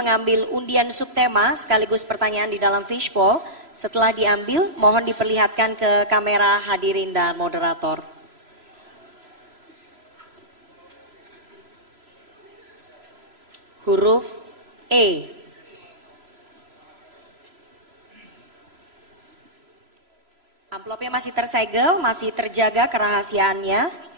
mengambil undian subtema sekaligus pertanyaan di dalam fishbowl. Setelah diambil, mohon diperlihatkan ke kamera hadirin dan moderator. Huruf E. Amplopnya masih tersegel, masih terjaga kerahasiaannya.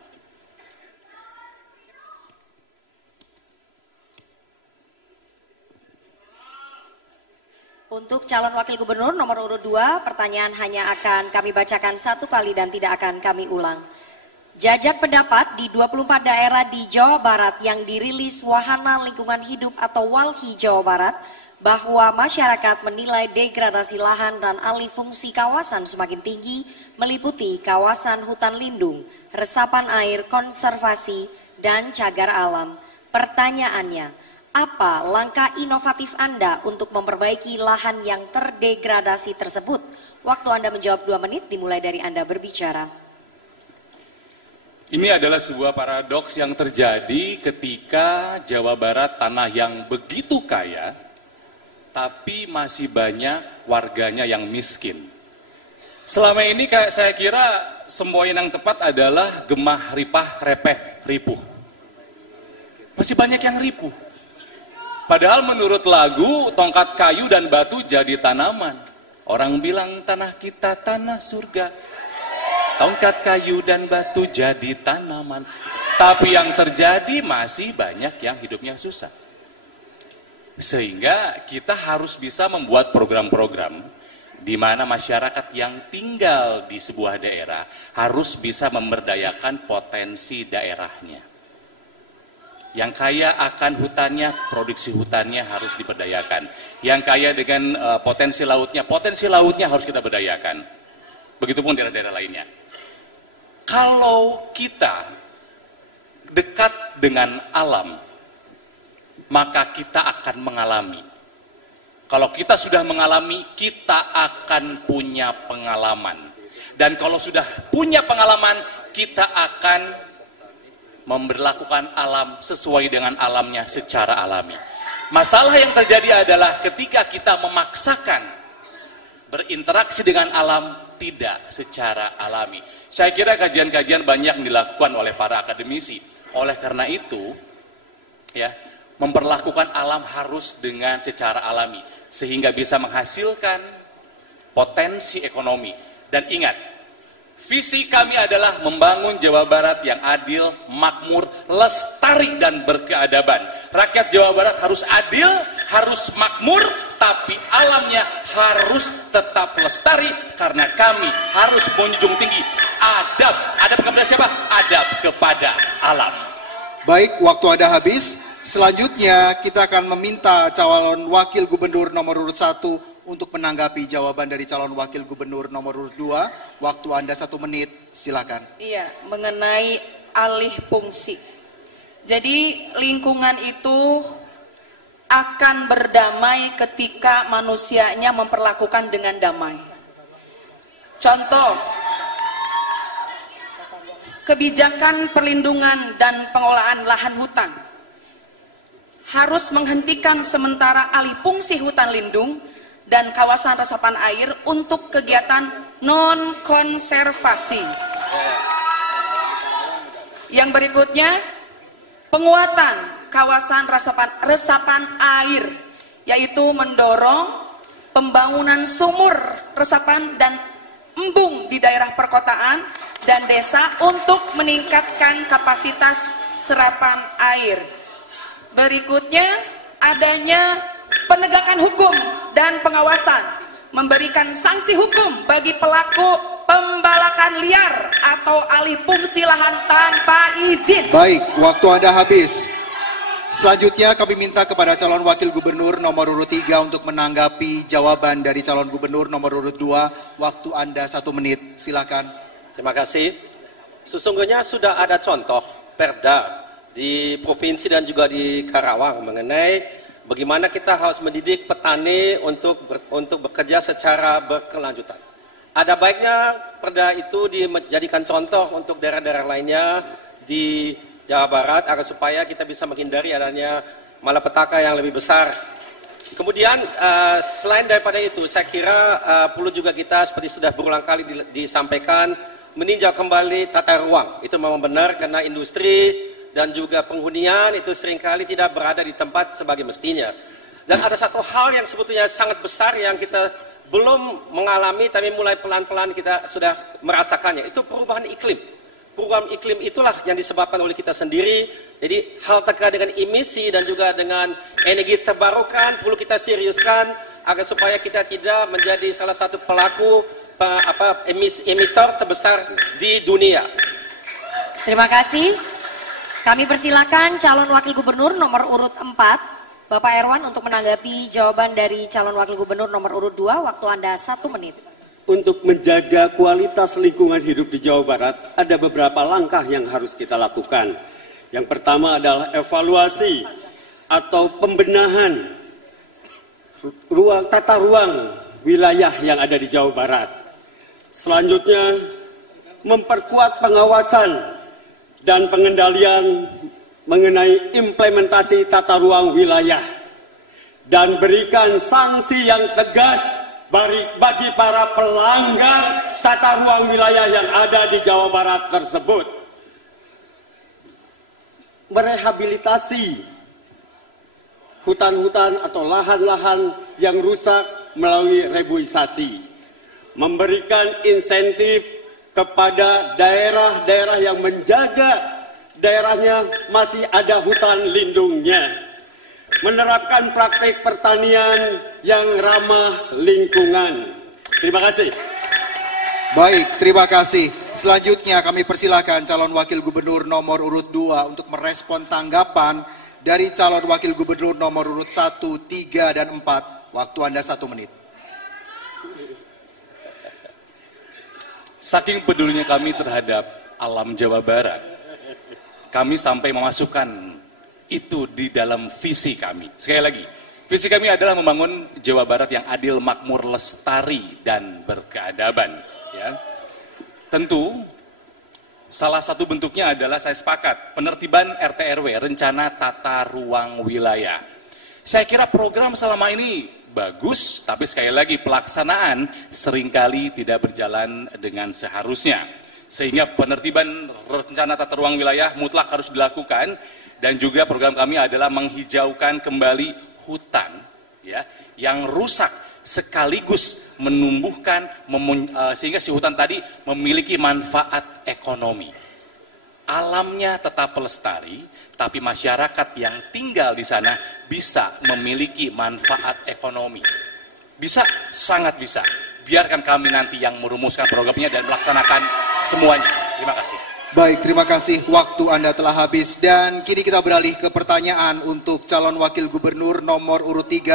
Untuk calon wakil gubernur nomor urut 2, pertanyaan hanya akan kami bacakan satu kali dan tidak akan kami ulang. Jajak pendapat di 24 daerah di Jawa Barat yang dirilis Wahana Lingkungan Hidup atau WALHI Jawa Barat, bahwa masyarakat menilai degradasi lahan dan alih fungsi kawasan semakin tinggi, meliputi kawasan hutan lindung, resapan air, konservasi, dan cagar alam. Pertanyaannya, apa langkah inovatif Anda untuk memperbaiki lahan yang terdegradasi tersebut? Waktu Anda menjawab 2 menit dimulai dari Anda berbicara. Ini adalah sebuah paradoks yang terjadi ketika Jawa Barat, tanah yang begitu kaya, tapi masih banyak warganya yang miskin. Selama ini saya kira semboyan yang tepat adalah gemah ripah repeh ripuh. Masih banyak yang ripuh. Padahal menurut lagu, tongkat kayu dan batu jadi tanaman. Orang bilang tanah kita tanah surga. Tongkat kayu dan batu jadi tanaman. Tapi yang terjadi masih banyak yang hidupnya susah. Sehingga kita harus bisa membuat program-program di mana masyarakat yang tinggal di sebuah daerah harus bisa memberdayakan potensi daerahnya. Yang kaya akan hutannya, produksi hutannya harus diberdayakan. Yang kaya dengan potensi lautnya harus kita berdayakan. Begitupun daerah-daerah lainnya. Kalau kita dekat dengan alam, maka kita akan mengalami. Kalau kita sudah mengalami, kita akan punya pengalaman. Dan kalau sudah punya pengalaman, kita akan memberlakukan alam sesuai dengan alamnya secara alami. Masalah yang terjadi adalah ketika kita memaksakan berinteraksi dengan alam tidak secara alami. Saya kira kajian-kajian banyak yang dilakukan oleh para akademisi. Oleh karena itu, ya, memperlakukan alam harus dengan secara alami sehingga bisa menghasilkan potensi ekonomi. Dan ingat, visi kami adalah membangun Jawa Barat yang adil, makmur, lestari dan berkeadaban. Rakyat Jawa Barat harus adil, harus makmur, tapi alamnya harus tetap lestari karena kami harus menjunjung tinggi adab. Adab kepada siapa? Adab kepada alam. Baik, waktu Anda habis. Selanjutnya kita akan meminta calon wakil gubernur nomor urut 1 untuk menanggapi jawaban dari calon wakil gubernur nomor urut 2. Waktu Anda 1 menit, silakan. Iya, mengenai alih fungsi. Jadi lingkungan itu akan berdamai ketika manusianya memperlakukan dengan damai. Contoh, kebijakan perlindungan dan pengelolaan lahan hutan harus menghentikan sementara alih fungsi hutan lindung dan kawasan resapan air untuk kegiatan non-konservasi. Yang berikutnya, penguatan kawasan resapan air, yaitu mendorong pembangunan sumur resapan dan embung di daerah perkotaan dan desa untuk meningkatkan kapasitas serapan air. Berikutnya, adanya penegakan hukum dan pengawasan, memberikan sanksi hukum bagi pelaku pembalakan liar atau alih fungsi lahan tanpa izin. Baik, waktu Anda habis. Selanjutnya kami minta kepada calon wakil gubernur nomor urut 3 untuk menanggapi jawaban dari calon gubernur nomor urut 2. Waktu Anda 1 menit, silakan. Terima kasih. Sesungguhnya sudah ada contoh perda di provinsi dan juga di Karawang mengenai bagaimana kita harus mendidik petani untuk bekerja secara berkelanjutan. Ada baiknya perda itu dijadikan contoh untuk daerah-daerah lainnya di Jawa Barat agar supaya kita bisa menghindari adanya malapetaka yang lebih besar Kemudian selain daripada itu, saya kira perlu juga kita seperti sudah berulang kali disampaikan, meninjau kembali tata ruang. Itu memang benar karena industri dan juga penghunian itu seringkali tidak berada di tempat sebagai mestinya. Dan ada satu hal yang sebetulnya sangat besar yang kita belum mengalami tapi mulai pelan-pelan kita sudah merasakannya. Itu perubahan iklim. Perubahan iklim itulah yang disebabkan oleh kita sendiri. Jadi hal terkait dengan emisi dan juga dengan energi terbarukan perlu kita seriuskan agar supaya kita tidak menjadi salah satu pelaku emitor terbesar di dunia. Terima kasih. Kami persilakan calon wakil gubernur nomor urut 4, Bapak Erwan, untuk menanggapi jawaban dari calon wakil gubernur nomor urut 2. Waktu Anda 1 menit. Untuk menjaga kualitas lingkungan hidup di Jawa Barat, ada beberapa langkah yang harus kita lakukan. Yang pertama adalah evaluasi atau pembenahan tata ruang wilayah yang ada di Jawa Barat. Selanjutnya, memperkuat pengawasan dan pengendalian mengenai implementasi tata ruang wilayah dan berikan sanksi yang tegas bagi para pelanggar tata ruang wilayah yang ada di Jawa Barat tersebut. Merehabilitasi hutan-hutan atau lahan-lahan yang rusak melalui reboisasi. Memberikan insentif kepada daerah-daerah yang menjaga daerahnya masih ada hutan lindungnya. Menerapkan praktik pertanian yang ramah lingkungan. Terima kasih. Baik, terima kasih. Selanjutnya kami persilakan calon wakil gubernur nomor urut 2 untuk merespon tanggapan dari calon wakil gubernur nomor urut 1, 3, dan 4. Waktu Anda 1 menit. Saking pedulinya kami terhadap alam Jawa Barat, kami sampai memasukkan itu di dalam visi kami. Sekali lagi, visi kami adalah membangun Jawa Barat yang adil, makmur, lestari, dan berkeadaban. Ya. Tentu, salah satu bentuknya adalah saya sepakat, penertiban RT/RW, rencana tata ruang wilayah. Saya kira program selama ini bagus, tapi sekali lagi pelaksanaan seringkali tidak berjalan dengan seharusnya. Sehingga penertiban rencana tata ruang wilayah mutlak harus dilakukan. Dan juga program kami adalah menghijaukan kembali hutan ya, yang rusak sekaligus menumbuhkan sehingga si hutan tadi memiliki manfaat ekonomi. Alamnya tetap lestari, tapi masyarakat yang tinggal di sana bisa memiliki manfaat ekonomi. Bisa, sangat bisa. Biarkan kami nanti yang merumuskan programnya dan melaksanakan semuanya. Terima kasih. Baik, terima kasih. Waktu Anda telah habis dan kini kita beralih ke pertanyaan untuk calon wakil gubernur nomor urut 3.